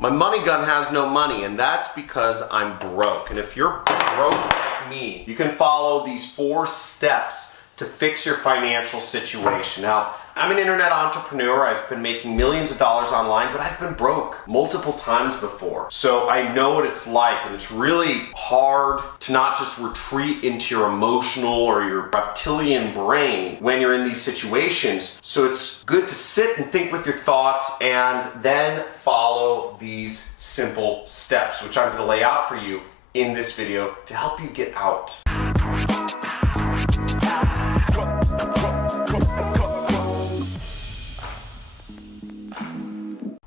My money gun has no money, and that's because I'm broke. And if you're broke like me, you can follow these 4 steps to fix your financial situation. Now, I'm an internet entrepreneur. I've been making millions of dollars online, but I've been broke multiple times before. So I know what it's like, and it's really hard to not just retreat into your emotional or your reptilian brain when you're in these situations. So it's good to sit and think with your thoughts and then follow these simple steps, which I'm going to lay out for you in this video to help you get out.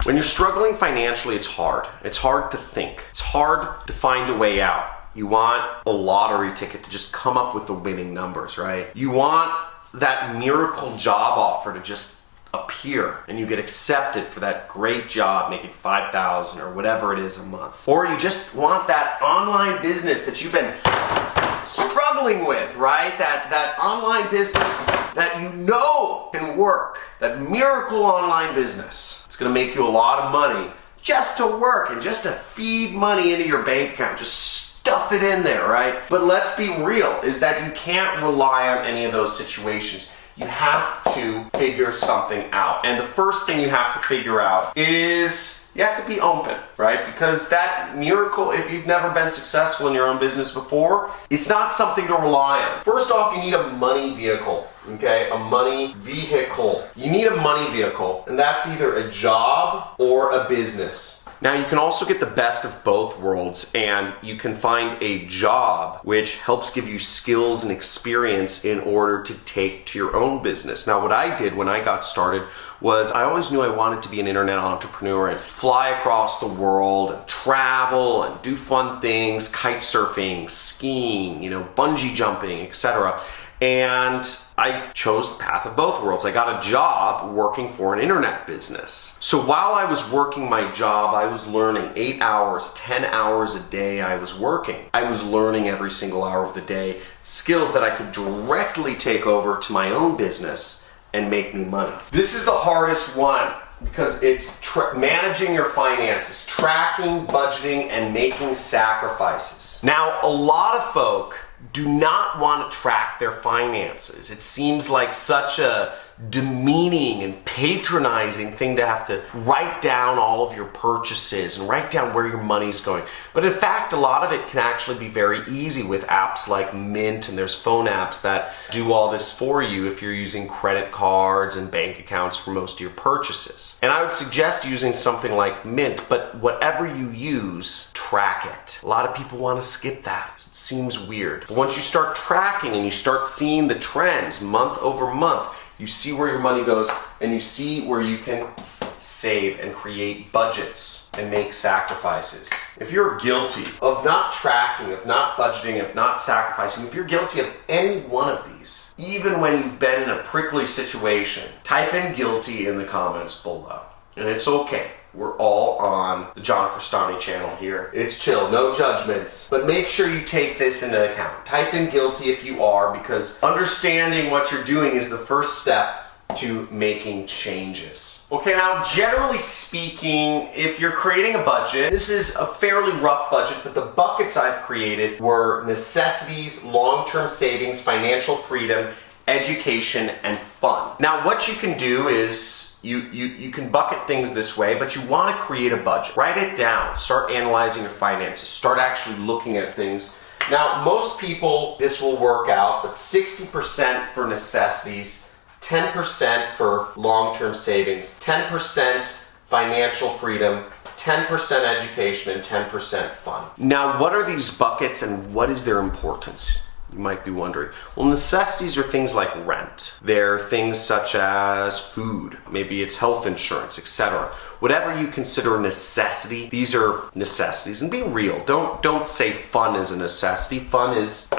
When you're struggling financially, it's hard. It's hard to think. It's hard to find a way out. You want a lottery ticket to just come up with the winning numbers, right? You want that miracle job offer to just appear and you get accepted for that great job making $5,000 or whatever it is a month. Or you just want that online business that you've been struggling with, right? That online business that you know can work, that miracle online business. It's gonna make you a lot of money just to work and just to feed money into your bank account, just stuff it in there, right? But let's be real, is that you can't rely on any of those situations. You have to figure something out. And the first thing you have to figure out is you have to be open, right? Because that miracle, if you've never been successful in your own business before, it's not something to rely on. First off, you need a money vehicle, okay? A money vehicle. You need a money vehicle, and that's either a job or a business. Now, you can also get the best of both worlds, and you can find a job which helps give you skills and experience in order to take to your own business. Now, what I did when I got started was I always knew I wanted to be an internet entrepreneur and fly across the world and travel and do fun things, kite surfing, skiing, bungee jumping, etc. And I chose the path of both worlds. I got a job working for an internet business. So while I was working my job, I was learning 8 hours, 10 hours a day I was working. I was learning every single hour of the day skills that I could directly take over to my own business and make me money. This is the hardest one because it's managing your finances, tracking, budgeting, and making sacrifices. Now, a lot of folk do not want to track their finances. It seems like such a demeaning and patronizing thing to have to write down all of your purchases and write down where your money's going. But in fact, a lot of it can actually be very easy with apps like Mint, and there's phone apps that do all this for you if you're using credit cards and bank accounts for most of your purchases. And I would suggest using something like Mint, but whatever you use, track it. A lot of people want to skip that. It seems weird. But once you start tracking and you start seeing the trends month over month, you see where your money goes and you see where you can save and create budgets and make sacrifices. If you're guilty of not tracking, of not budgeting, of not sacrificing, if you're guilty of any one of these, even when you've been in a prickly situation, type in guilty in the comments below. And it's okay. We're all on the John Crestani channel here. It's chill, no judgments. But make sure you take this into account. Type in guilty if you are, because understanding what you're doing is the first step to making changes. Okay, now generally speaking, if you're creating a budget, this is a fairly rough budget, but the buckets I've created were necessities, long-term savings, financial freedom, education, and fun. Now what you can do is you can bucket things this way, but you want to create a budget. Write it down. Start analyzing your finances. Start actually looking at things. Now, most people, this will work out, but 60% for necessities, 10% for long-term savings, 10% financial freedom, 10% education, and 10% fun. Now, what are these buckets and what is their importance? You might be wondering. Well, necessities are things like rent. They're things such as food, maybe it's health insurance, etc. Whatever you consider a necessity, these are necessities. And be real, don't say fun is a necessity. Fun is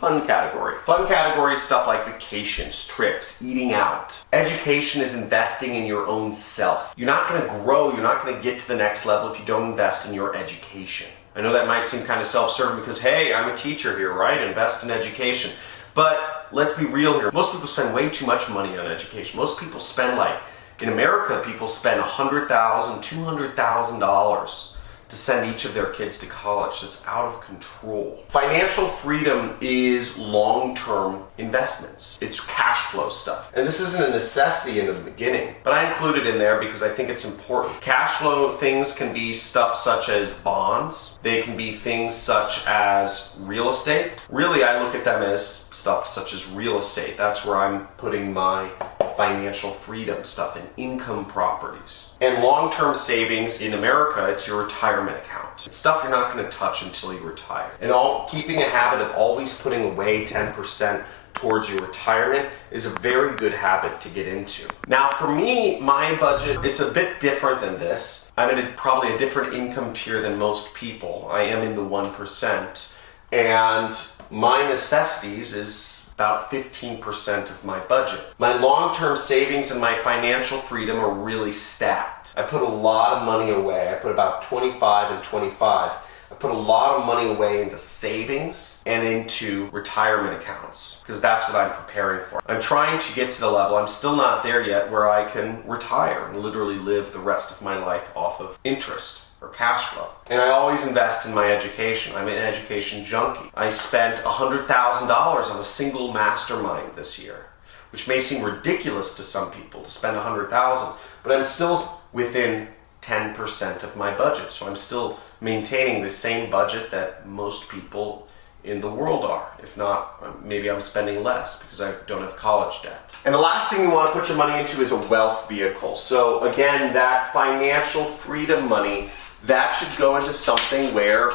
fun category. Fun category is stuff like vacations, trips, eating out. Education is investing in your own self. You're not gonna grow, you're not gonna get to the next level if you don't invest in your education. I know that might seem kind of self-serving because, hey, I'm a teacher here, right? Invest in education. But let's be real here. Most people spend way too much money on education. Most people spend like In America, people spend $100,000, $200,000 to send each of their kids to college. That's out of control. Financial freedom is long-term investments. It's cash flow stuff. And this isn't a necessity in the beginning, but I include it in there because I think it's important. Cash flow things can be stuff such as bonds. They can be things such as real estate. Really, I look at them as stuff such as real estate. That's where I'm putting my financial freedom stuff in, income properties. And long-term savings in America, it's your retirement account. It's stuff you're not going to touch until you retire. And keeping a habit of always putting away 10% towards your retirement is a very good habit to get into. Now for me, my budget, it's a bit different than this. I'm in probably a different income tier than most people. I am in the 1%. And my necessities is about 15% of my budget. My long-term savings and my financial freedom are really stacked. I put a lot of money away. I put about 25 and 25. I put a lot of money away into savings and into retirement accounts because that's what I'm preparing for. I'm trying to get to the level, I'm still not there yet, where I can retire and literally live the rest of my life off of interest or cash flow. And I always invest in my education. I'm an education junkie. I spent $100,000 on a single mastermind this year, which may seem ridiculous to some people to spend $100,000, but I'm still within 10% of my budget. So I'm still maintaining the same budget that most people in the world are. If not, maybe I'm spending less because I don't have college debt. And the last thing you want to put your money into is a wealth vehicle. So again, that financial freedom money, that should go into something where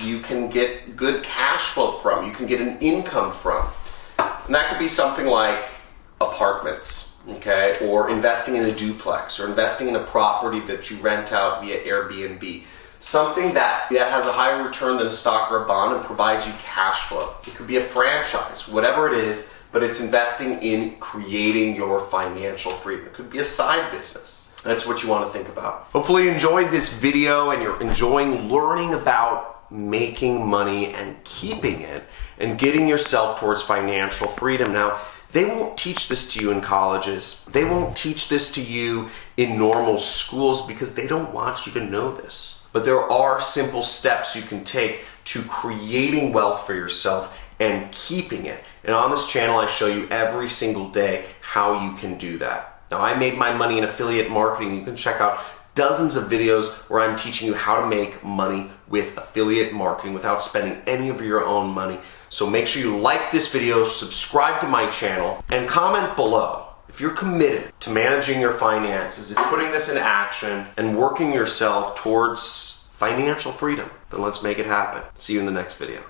you can get good cash flow from, you can get an income from. And that could be something like apartments, okay? Or investing in a duplex, or investing in a property that you rent out via Airbnb. Something that has a higher return than a stock or a bond and provides you cash flow. It could be a franchise, whatever it is, but it's investing in creating your financial freedom. It could be a side business. That's what you want to think about. Hopefully you enjoyed this video and you're enjoying learning about making money and keeping it and getting yourself towards financial freedom. Now, they won't teach this to you in colleges. They won't teach this to you in normal schools because they don't want you to know this. But there are simple steps you can take to creating wealth for yourself and keeping it. And on this channel, I show you every single day how you can do that. Now, I made my money in affiliate marketing. You can check out dozens of videos where I'm teaching you how to make money with affiliate marketing without spending any of your own money. So make sure you like this video, subscribe to my channel, and comment below. If you're committed to managing your finances, if you're putting this in action and working yourself towards financial freedom, then let's make it happen. See you in the next video.